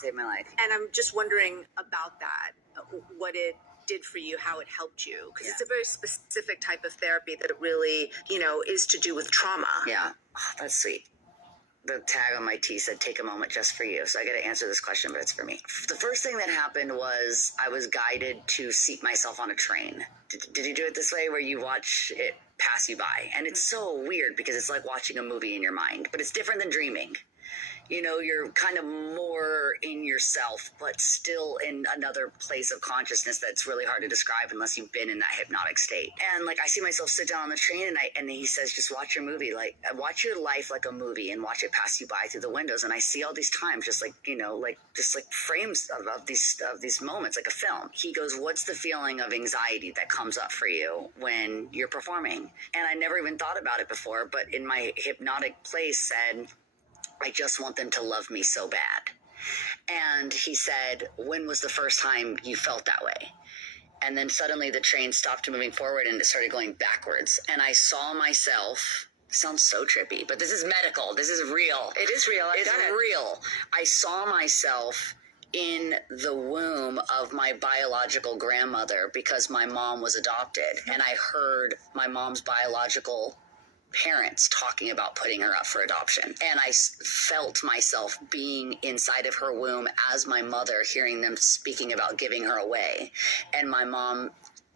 saved my life. And I'm just wondering about that, what it did for you, how it helped you, because it's a very specific type of therapy that really, is to do with trauma. Yeah, that's sweet. The tag on my tee said, take a moment just for you. So I got to answer this question, but it's for me. The first thing that happened was I was guided to seat myself on a train. Did you do it this way where you watch it pass you by? And it's so weird because it's like watching a movie in your mind, but it's different than dreaming. You're kind of more in yourself, but still in another place of consciousness that's really hard to describe unless you've been in that hypnotic state. And I see myself sit down on the train and he says, just watch your movie, watch your life like a movie and watch it pass you by through the windows. And I see all these times, just frames of these moments, like a film. He goes, what's the feeling of anxiety that comes up for you when you're performing? And I never even thought about it before, but in my hypnotic place said, I just want them to love me so bad. And he said, when was the first time you felt that way? And then suddenly the train stopped moving forward and it started going backwards. And I saw myself, sounds so trippy, but this is medical. This is real. It is real. It's real. I saw myself in the womb of my biological grandmother because my mom was adopted. And I heard my mom's biological parents talking about putting her up for adoption. And I felt myself being inside of her womb as my mother, hearing them speaking about giving her away. And my mom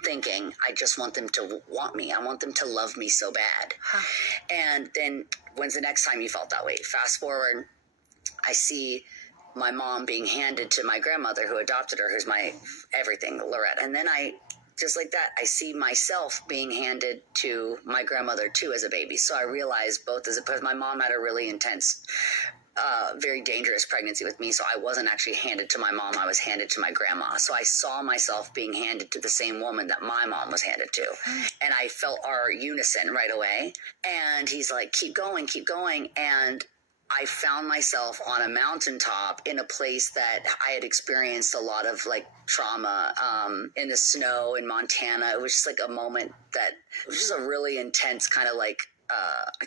thinking, I just want them to want me. I want them to love me so bad. And then when's the next time you felt that way? Fast forward, I see my mom being handed to my grandmother who adopted her, who's my everything, Loretta. And then just like that, I see myself being handed to my grandmother too as a baby. So I realized because my mom had a really intense, very dangerous pregnancy with me. So I wasn't actually handed to my mom. I was handed to my grandma. So I saw myself being handed to the same woman that my mom was handed to. And I felt our unison right away. And he's like, keep going, keep going. And I found myself on a mountaintop in a place that I had experienced a lot of trauma in the snow in Montana. It was just a moment that it was just a really intense kind of I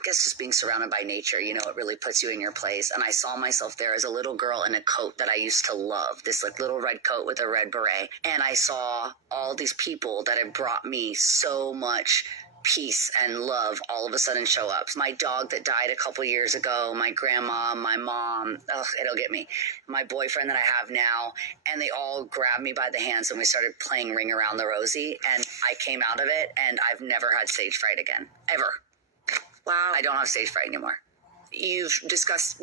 guess just being surrounded by nature, it really puts you in your place. And I saw myself there as a little girl in a coat that I used to love, this little red coat with a red beret. And I saw all these people that had brought me so much peace and love all of a sudden show up. My dog that died a couple years ago, my grandma, my mom, it'll get me, my boyfriend that I have now, and they all grabbed me by the hands and we started playing Ring Around the Rosie, and I came out of it and I've never had stage fright again, ever. Wow. I don't have stage fright anymore. You've discussed